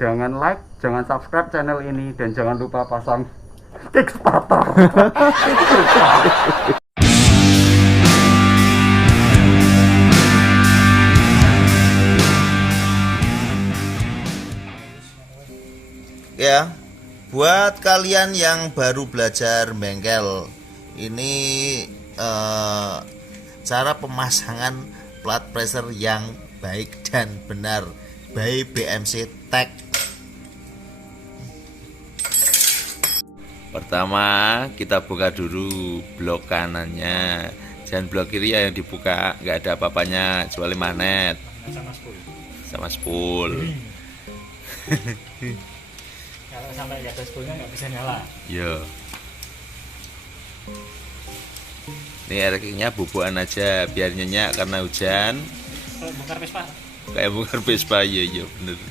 Jangan like, jangan subscribe channel ini, dan jangan lupa pasang Kickstarter. Ya, buat kalian yang baru belajar bengkel, ini cara pemasangan plat pressure yang baik dan benar by BMC Tech. Pertama kita buka dulu blok kanannya, dan blok kiri ya yang dibuka, nggak ada apa-apanya kecuali magnet sama spool. Kalau sampai nggak ada spoolnya nggak bisa nyala. Yo. Ini airnya bubuan aja biar nyenyak karena hujan. Kalau bongkar Vespa. Kayak bongkar Vespa, iya bener.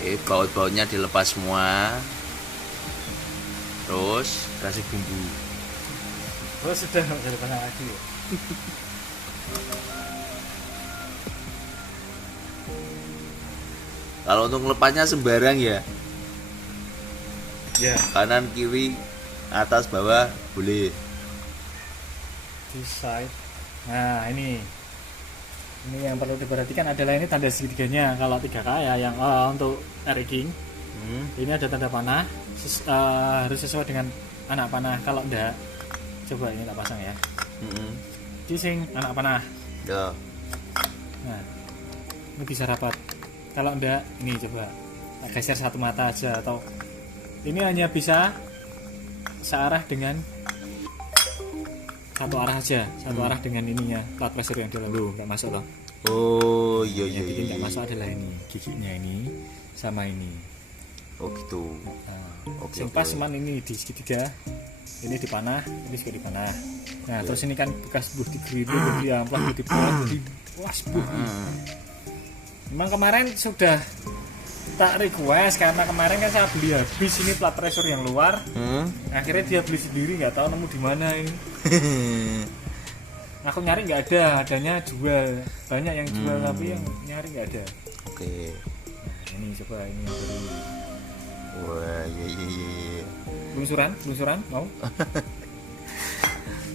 Oke, baut-bautnya dilepas semua. Terus kasih bumbu. Oh sudah nggak bisa dipasang lagi ya. Kalau untuk melepasnya sembarang ya. Ya. Kanan kiri atas bawah boleh. Di side. Nah ini yang perlu diperhatikan adalah ini tanda segitiganya. Kalau 3K ya yang untuk rigging. Ini ada tanda panah. Harus sesuai dengan anak panah. Kalau enggak, coba ini tak pasang ya. Cising anak panah. Ya. Nah, ini bisa rapat. Kalau enggak, ini coba tak geser satu mata aja, atau ini hanya bisa searah dengan satu arah aja, satu arah dengan ininya plat pressure yang di dalam nggak masuk loh. Oh iya. Yang bikin nggak masuk adalah ini giginya ini sama ini. Oh gitu. Nah, Oke. pas cuman ini di segitiga, ini dipanah, ini juga dipanah. Nah terus ini kan bekas buh digerindo, di amplas, di buah, di was buh. Memang kemarin sudah tak request karena kemarin kan saya beli habis ini plat pressure yang luar. Akhirnya dia beli sendiri, nggak tahu nemu di mana ini. Aku nyari nggak ada, adanya jual, banyak yang jual tapi yang nyari nggak ada. Oke. Nah, ini coba ini yang beli. Wah, iya. Lungsuran mau?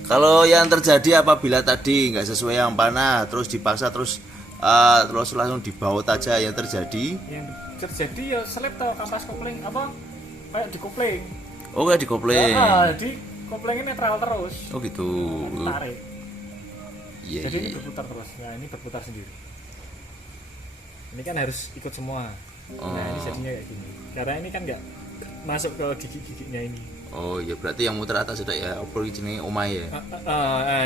Kalau yang terjadi apabila tadi nggak sesuai yang panah, terus dipaksa terus langsung dibaut aja, yang terjadi? Yang terjadi ya selip atau kampas kopling apa? Kayak dikopling. Oh, kayak dikopling. Jadi koplingnya netral terus. Oh gitu. Tarik. Iya. Jadi ini berputar terus. Nah ini berputar sendiri. Ini kan harus ikut semua. Nah ini jadinya kayak gini. Karena ini kan nggak masuk ke gigi-giginya ini. Oh iya, berarti yang muter atas sudah ya. Apa ini omai ya?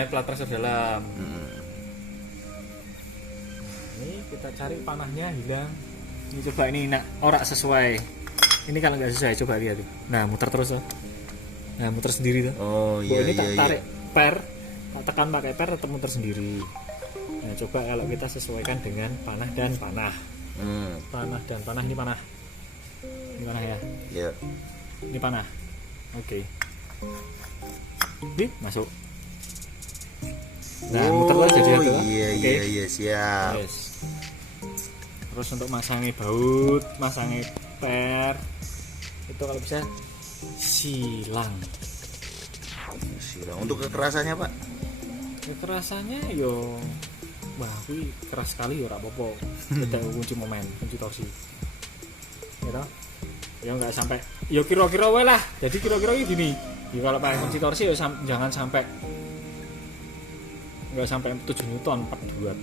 Plat pressure dalam. Ini kita cari panahnya hilang. Ini coba ini ora sesuai. Ini kalau nggak sesuai coba lihat tuh. Nah muter terus tuh. Nah muter sendiri tuh. Oh iya. Ini tak tarik per, tak tekan pakai per tetap muter sendiri. Nah coba kalau kita sesuaikan dengan panah dan panah. Panah dan panah, ini panah. Ini panah ya. Iya. Ini panah. Oke. Ini masuk. Nah muter terus jadi itu. Iya siap. Yes. Terus untuk masangi baut, masangi per, itu kalau bisa silang. Untuk kekerasannya Pak? Kekerasannya yo, wah, ini keras sekali ya, apa-apa. Beda kunci momen, kunci torsi. Gitu. Ya nggak sampai, ya kira-kira wae lah. Jadi kira-kira gini. Ya kalau pakai kunci torsi ya jangan sampai, nggak sampai 7 Newton per buat.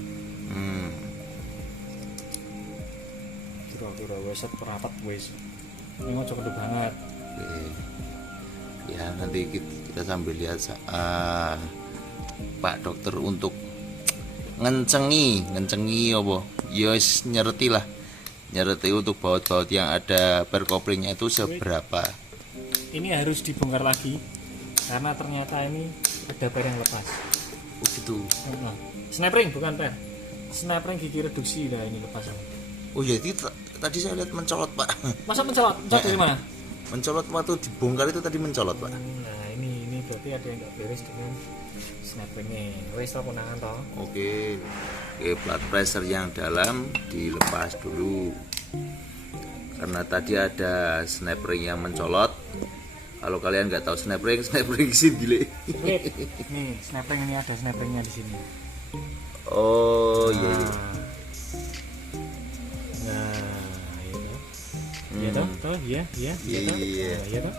Kira-kira wes rapat wes. Ini mau coba banget. Ya nanti kita sambil lihat Pak Dokter untuk ngencengi apa yes nyereti untuk baut-baut yang ada berkoplingnya itu seberapa. Ini harus dibongkar lagi karena ternyata ini ada per yang lepas. Oh gitu. Snap ring bukan per. Snap ring gigi reduksi, nah ini lepas. Oh ya, itu tadi saya lihat mencolot Pak. Masa mencolot? Mencolot dari mana? Mencolot waktu dibongkar itu tadi mencolot Pak. Nah ini berarti ada yang nggak beres dengan snap ringnya. Wes lah konangan toh. Oke, blood pressure yang dalam dilepas dulu. Karena tadi ada snap ring yang mencolot. Kalau kalian nggak tahu snap ring sih gile. Nih snap ring ini ada snap ringnya di sini. Oh iya. Iya. Iya toh, iya. Iya. Toh.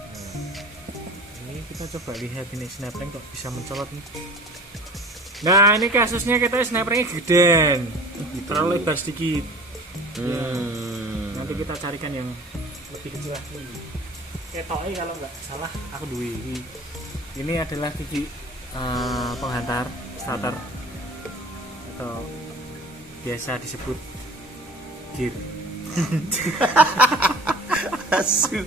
Ini kita coba lihat ini snap ring kok bisa mencolot nih. Nah ini kasusnya kita snap ringnya gedean, terlalu lebar sedikit. Ya, nanti kita carikan yang lebih kecil lagi. Ketoknya kalau nggak salah aku duwe. Ini adalah gigi penghantar starter atau biasa disebut gear. Asu.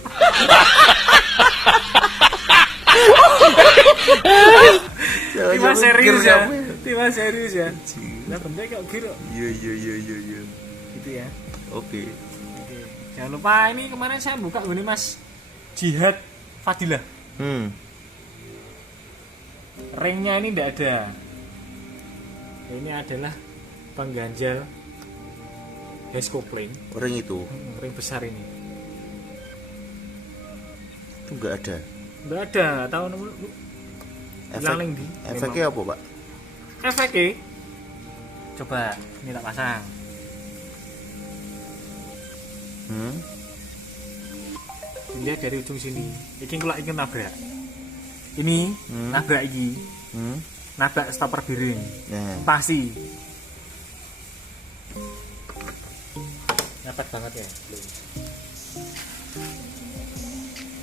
Tiba serius ya. Nah benda kok gear. Iya. Gitu ya. Oke. Jangan lupa ini kemarin saya buka gini Mas Jihad Fadilah. Ringnya ini tidak ada. Ini adalah pengganjal Hess kopling. Ring itu. Ring besar ini. Itu nggak ada. Nggak ada. Tahu ling di. Efeknya apa Pak? Efeknya. Coba ini tak pasang. Dilihat dari ujung sini. Iki nabrak. Ini nabrak iki. Nabrak stopper biring. Pasti. Dapat banget ya.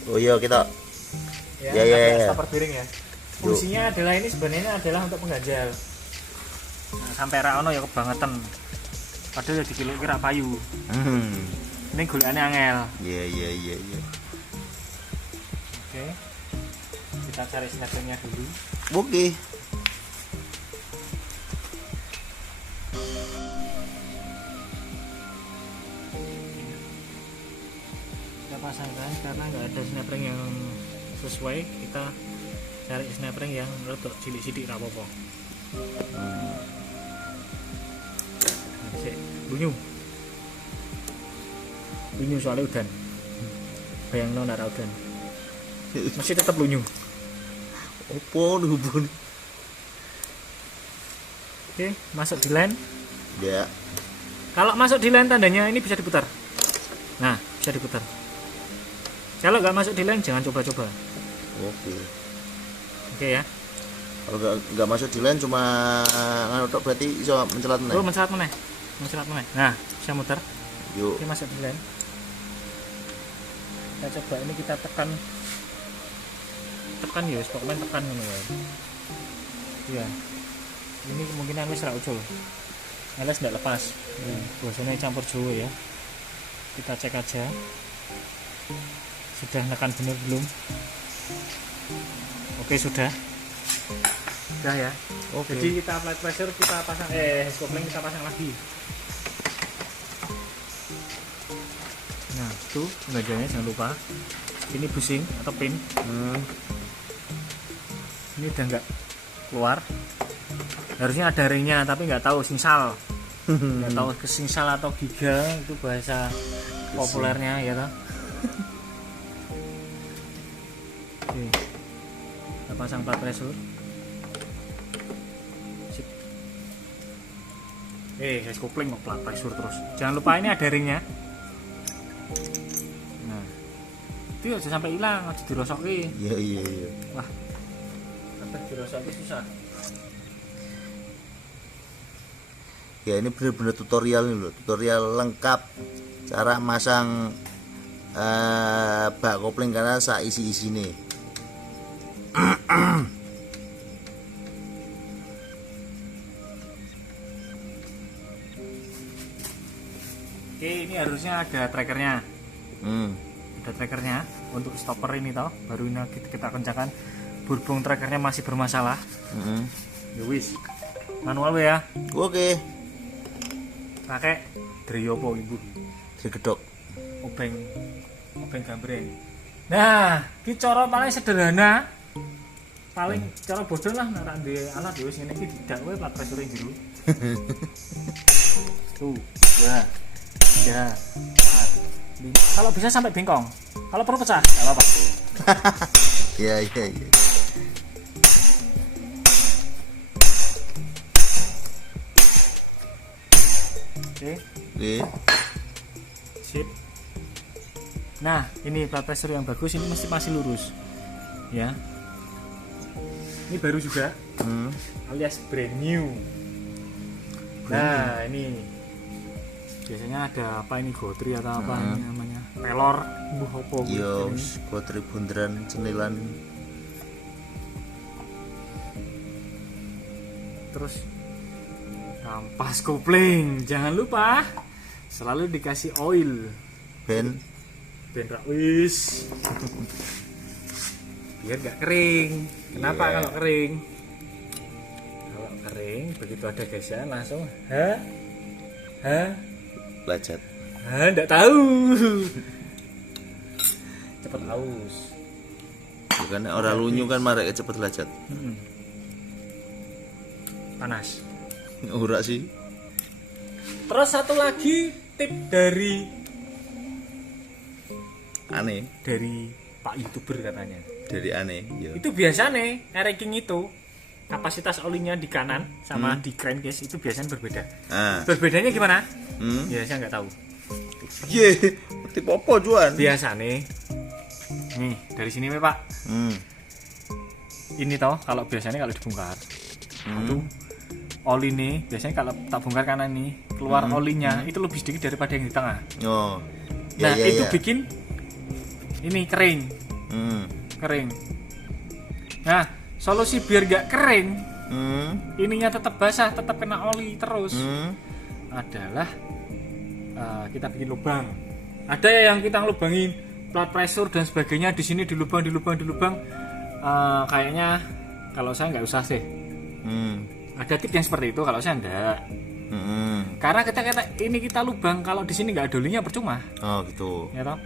Oh iya kita. Ya. Stopper biring ya. Fungsinya adalah ini sebenarnya adalah untuk pengganjal. Nah, sampai raono ya kebangetan. Padahal ya dikira payu. Ini gulaannya angel. Iya. Oke. Kita cari snapnya dulu. Oke. Kita pasangkan karena nggak ada snap ring yang sesuai, kita cari snap ring yang rodok cilik-cilik ra apa-apa. Lunyu soalnya udan. Bayangno nek udan. Masih tetap lunyu. Opo hubun? Oke, masuk di line. Ya. Kalau masuk di line tandanya ini bisa diputar. Nah, bisa diputar. Kalau nggak masuk di line jangan coba-coba. Oke ya. Kalau nggak masuk di line cuma nganutok berarti bisa mencelat meneh. Oh, mencelat meneh. Nah, bisa muter. Yuk. Ini masuk di line. Kita coba ini kita tekan ya, pokoknya tekan ngono ya. Iya. Ini kemungkinan wis ra ucul. Alas ndak lepas. Biasanya campur Jawa ya. Kita cek aja. Sudah nekan benar belum? Oke, sudah. Sudah ya. Oke. Jadi kita apply pressure, kita pasang Hess kopling kita pasang lagi. Nah, itu pengganjalnya jangan lupa. Ini busing atau pin. Ini udah nggak keluar. Harusnya ada ringnya tapi nggak tahu singsal. Nggak tahu kesingsal atau giga, itu bahasa populernya ya toh. Oke. Kita pasang plat pressure. Sip. Hess kopling kok plat pressure terus. Jangan lupa ini ada ringnya. Nah, itu aja sampai hilang, aja dirosoki. Iya. Wah, sampai dirosoki susah. Ya ini benar-benar tutorial nih loh, tutorial lengkap cara masang bak kopling karena sak isi nih. Oke, ini harusnya ada trackernya. Ada trackernya untuk stopper ini toh, baru ini kita kencangkan. Bourbon trackernya masih bermasalah. Ya wis. Manual we ya. Oke. Pakai Driopo Ibu. Digedok. Obeng gambreng. Nah, iki cara paling sederhana. Paling cara bodoh lah nek di alat ya wis ngene iki didak wae plat pressure jero. Tuh, 2, 3, 4, 5. Kalau bisa sampai bengkong. Kalau perlu pecah, enggak apa-apa. Iya. Oke. Sip. Nah, ini plat pressure yang bagus ini masih lurus. Ya. Ini baru juga. Alias brand new. Nah, ini biasanya ada apa ini gotri atau apa ini namanya? Pelor, opo Yo, gotri bunderan cenilan. Terus kampas kopling. Jangan lupa selalu dikasih oil. Ben Wis. Biar gak kering. Kenapa kalau kering? Kalau kering begitu ada gesekan langsung lacet. Enggak tahu. Cepet aus. Bukannya orang lunyu kan marek cepet lacet. Panas. Ora sih. Terus satu lagi tip dari Pak YouTuber katanya. Dari aneh, ya. Itu biasanya ranking itu kapasitas olinya di kanan sama di crankcase itu biasanya berbeda. Berbedanya gimana? Ya saya nggak tahu. Ye, tip apa Juan? Biasanya nih dari sini Pak. Ini toh kalau biasanya kalau dibongkar itu oli nih biasanya kalau tak bongkar kanan nih keluar olinya itu lebih sedikit daripada yang di tengah. Oh. Nah itu bikin ini kering. Kering. Nah solusi biar gak kering, ininya tetap basah, tetap kena oli terus, adalah kita bikin lubang. Ada yang kita ngelubangin plat pressure dan sebagainya di sini dilubang. Kayaknya kalau saya nggak usah sih. Ada tip yang seperti itu, kalau saya enggak. Karena kita lubang, kalau di sini nggak ada olinya percuma. Oh gitu. Ya toh?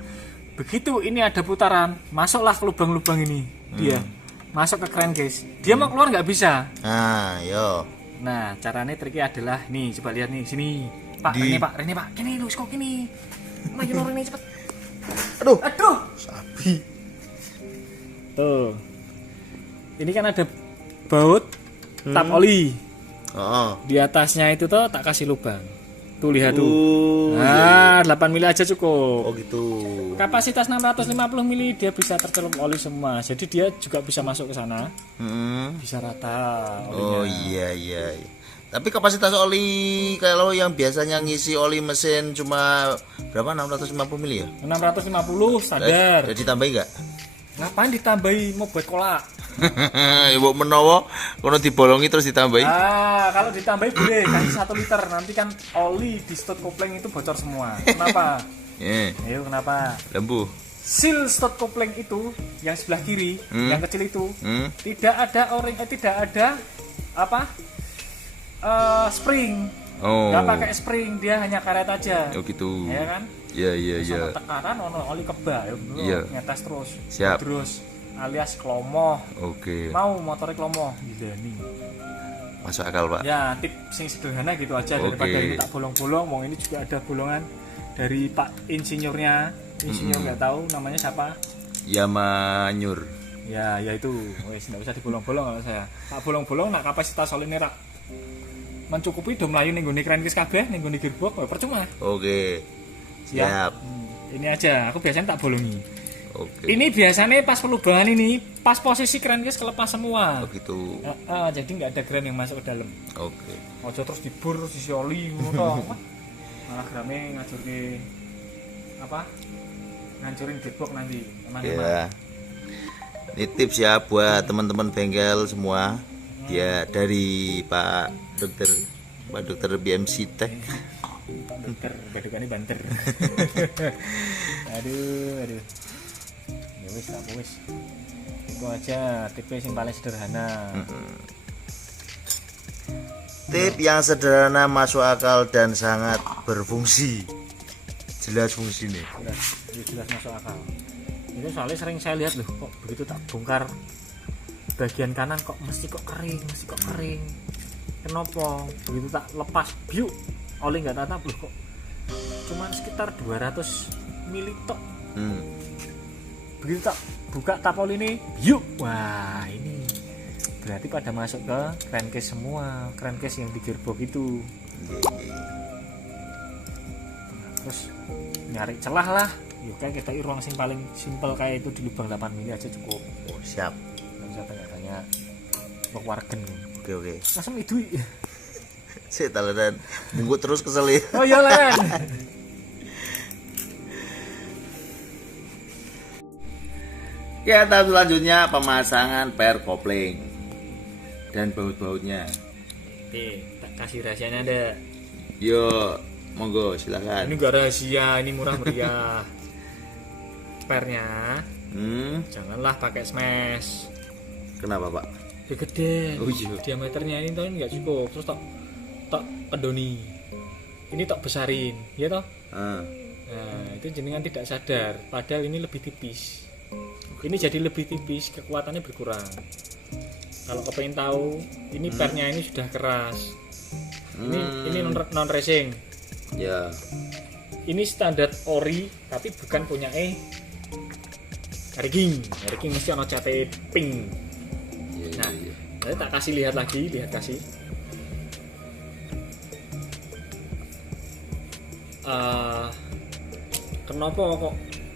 Begitu ini ada putaran, masuklah ke lubang-lubang ini. Dia masuk ke crankcase. Dia mau keluar nggak bisa. Yo. Nah, caranya triknya adalah nih, coba lihat nih sini. Pak, Rene Pak. Gini lu kok gini. Maju lor ini cepet. Aduh. Sapi. Tuh. Ini kan ada baut tap oli. Di atasnya itu tuh tak kasih lubang. Tuh lihat tuh. Nah, 8 mili aja cukup. Oh gitu. Kapasitas 650 mili dia bisa tercelup oli semua. Jadi dia juga bisa masuk ke sana. Bisa rata olinya. Oh iya. Tapi kapasitas oli kalau yang biasanya ngisi oli mesin cuma berapa? 650 mili ya? 650 standar. Jadi tambahin enggak? Ngapain ditambahi, mau buat kolak? Ibu menawa kono dibolongi terus ditambahi. Kalau ditambahi boleh kasih 1 liter. Nanti kan oli di stot kopling itu bocor semua. Kenapa? Ayo kenapa? Lembu. Seal stot kopling itu yang sebelah kiri, yang kecil itu, tidak ada spring. Nggak pakai spring, dia hanya karet aja. Oh gitu. Ya kan? Iya. Sama tekanan oli kebak ya. Ngetes terus. Siap. Terus alias klomoh. Oke. Mau motornya klomoh gila nih. Masuk akal, Pak. Ya, tip sing sederhana gitu aja daripada ini tak bolong-bolong. Mau ini juga ada bolongan dari Pak insinyurnya. Insinyur nggak tahu namanya siapa. Yamanyur. Ya itu. Wes enggak usah dibolong-bolong kalau saya. Tak bolong-bolong nak kapasitas oli rak mencukupi do mlayu ning nggone crankcase kabeh, ning nggone gearbox percuma. Oke. Siap. Ini aja, aku biasanya tak bolongi. Oke. Ini biasanya pas pelubangan ini, pas posisi crankcase kelepas semua. Oh gitu. Jadi nggak ada gram yang masuk ke dalam. Oke. Ojo terus dibur terus isi oli ngono. Malah gramnya ngajurke ngancurin gearbox nanti. Ya. Ini tips ya buat teman-teman bengkel semua. Ya dari Pak Dokter BMC Tech. Dokter badukannya banter. Aduh. Ya wis. Itu aja tipe yang paling sederhana. Tip yang sederhana, masuk akal dan sangat berfungsi. Jelas fungsi nih. Jelas masuk akal. Itu soalnya sering saya lihat loh, kok begitu tak bongkar bagian kanan kok mesti kok kering. Kenapa? Begitu tak lepas, biu, oli nggak tatap loh kok. Cuman sekitar 200 mili tok. Begitu tak buka tap oli ini, biu. Wah, ini berarti pada masuk ke crankcase semua, crankcase yang di gearbox itu. Terus nyari celah lah. Yuk kayak kita ruang sing paling simpel kayak itu di lubang 8 mili aja cukup. Siap. Nggak usah tanya-tanya untuk wargen. Oke. Langsung itu. Saya talenan bungkut terus kesel ya. Oh iya Len. Ya, tahap selanjutnya pemasangan per kopling dan baut-bautnya. Oke, tak kasih rahasianya ada. Yo, monggo silakan. Ini gak rahasia, ini murah meriah. Pernya janganlah pakai smash. Kenapa, Pak? Dia gede. Oh iya. Diameternya ini tahun nggak cukup. Terus tak kedoni. Ini tak besarin, ya toh? Nah, itu jenengan tidak sadar. Padahal ini lebih tipis. Ini jadi lebih tipis, kekuatannya berkurang. Kalau kau pengen tahu, ini pernya ini sudah keras. Ini non racing. Ya. Ini standar ori, tapi bukan punya Rigging mesti ono cate pink. Nah, saya tak kasih lihat lagi, kasih. Kenapa kok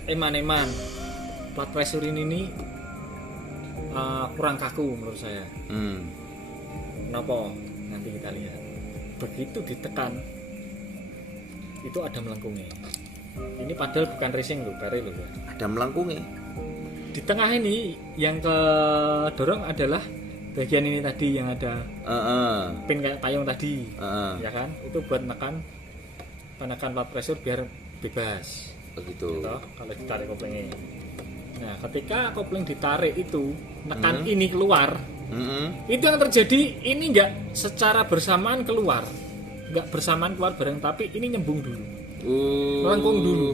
eman-eman plat pressure ini kurang kaku menurut saya. Kenapa? Nanti kita lihat. Begitu ditekan, itu ada melengkungnya. Ini padahal bukan racing loh, pare loh. Ada melengkungnya. Di tengah ini yang kedorong adalah bagian ini tadi yang ada pin kayak payung tadi, ya kan? Itu buat menekan plat pressure biar bebas. Begitu. Gitu, kalau ditarik koplingnya. Nah, ketika kopling ditarik itu nekan ini keluar, itu yang terjadi. Ini nggak secara bersamaan keluar, nggak bersamaan keluar bareng, tapi ini nyembung dulu, melengkung dulu.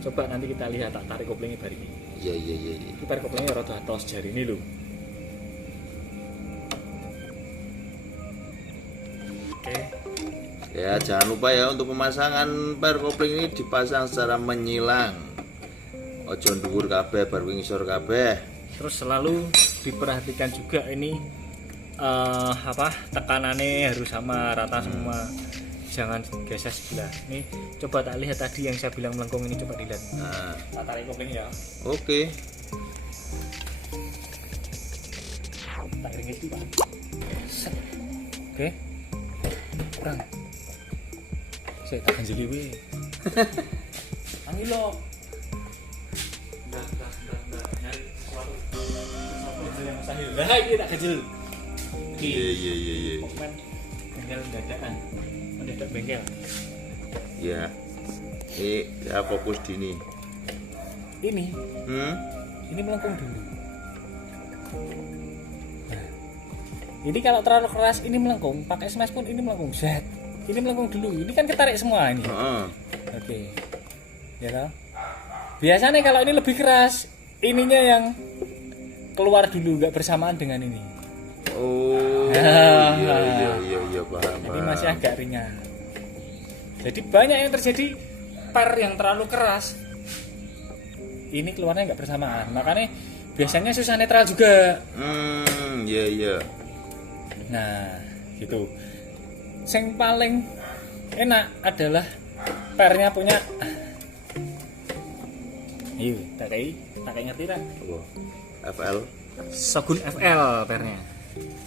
Coba nanti kita lihat, tak tarik koplingnya bari ini. Iya. Kita tarik koplingnya rada atos jari ini loh. Oke. Ya, jangan lupa ya untuk pemasangan per kopling ini dipasang secara menyilang. Ojo dhuwur kabeh bar ngisor kabeh. Terus selalu diperhatikan juga ini tekanannya harus sama rata semua. Jangan geser sebelah. Nih, coba tak lihat tadi yang saya bilang melengkung ini, coba dilihat. Tak tarik kopling ya. Oke. Tak ringis itu, Pak. Oke. Kurang. Saya tak ganjeli we. Ambil lo. Nyari sesuatu yang mustahil. Nah, ini tak kecil. Iya. Komen bengkel dadakan. Mendadak bengkel. Ya. Ya fokus di ini. Ini. Ini melengkung dulu. Nah. Ini kalau terlalu keras ini melengkung, pakai smash pun ini melengkung. Zat. Ini melengkung dulu. Ini kan ketarik semua ini. Oke. Ya toh? Biasanya kalau ini lebih keras, ininya yang keluar dulu, nggak bersamaan dengan ini. Oh. Iya, paham. Jadi masih agak ringan. Jadi banyak yang terjadi per yang terlalu keras. Ini keluarnya nggak bersamaan. Makanya biasanya susah netral juga. Iya. Nah, gitu. Yang paling enak adalah pernya punya. Ayo, tak kayak ngerti kan? FL. Shogun FL pernya.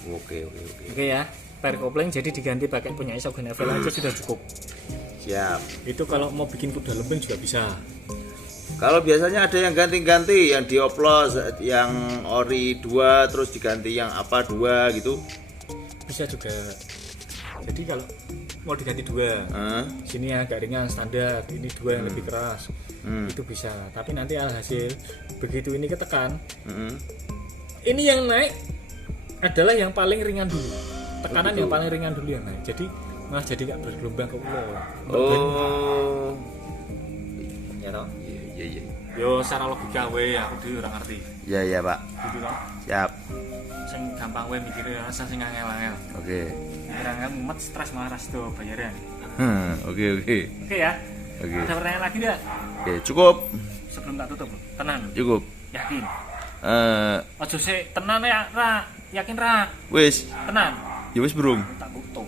Oke. Oke ya, per kopling jadi diganti pakai punya Shogun FL aja sudah cukup. Siap. Itu kalau mau bikin kuda lempeng juga bisa. Kalau biasanya ada yang ganti-ganti, yang dioplos, yang ori 2 terus diganti yang apa 2 gitu. Bisa juga. Jadi kalau mau diganti 2, sini agak ringan standar, ini 2 yang lebih keras. itu bisa. Tapi nanti alhasil begitu ini ketekan, Hmm. ini yang naik adalah yang paling ringan dulu. Tekanan begitu. yang paling ringan dulu yang naik. Jadi malah jadi nggak bergelombang ke ulo. Oh. Ya toh? Iya. Yo secara logika we aku dhewe ora ngerti. Iya, Pak. Gitu toh. Siap. Sing gampang we mikirnya rasa sing angel-angel. Oke. Angel mumet stres malah ras do bayaran. Oke. Oke ya. Oke. Ada pertanyaan lagi enggak? Oke, cukup. Sebelum tak tutup, tenan. Cukup. Yakin. Eh, Ojo sih tenan ya, Ra. Yakin Ra? wis. Tenan. Ya wis, Bro. Tak tutup.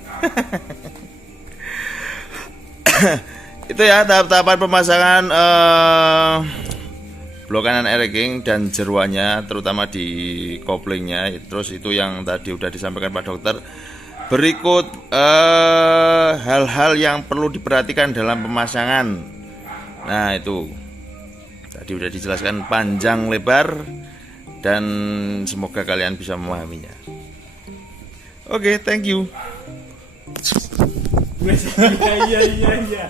Itu ya tahap-tahapan pemasangan blok kanan King dan jeruannya, terutama di koplingnya. Terus itu yang tadi udah disampaikan Pak Dokter. Berikut hal-hal yang perlu diperhatikan dalam pemasangan. Nah, itu tadi udah dijelaskan panjang lebar dan semoga kalian bisa memahaminya. Oke, thank you. Iya.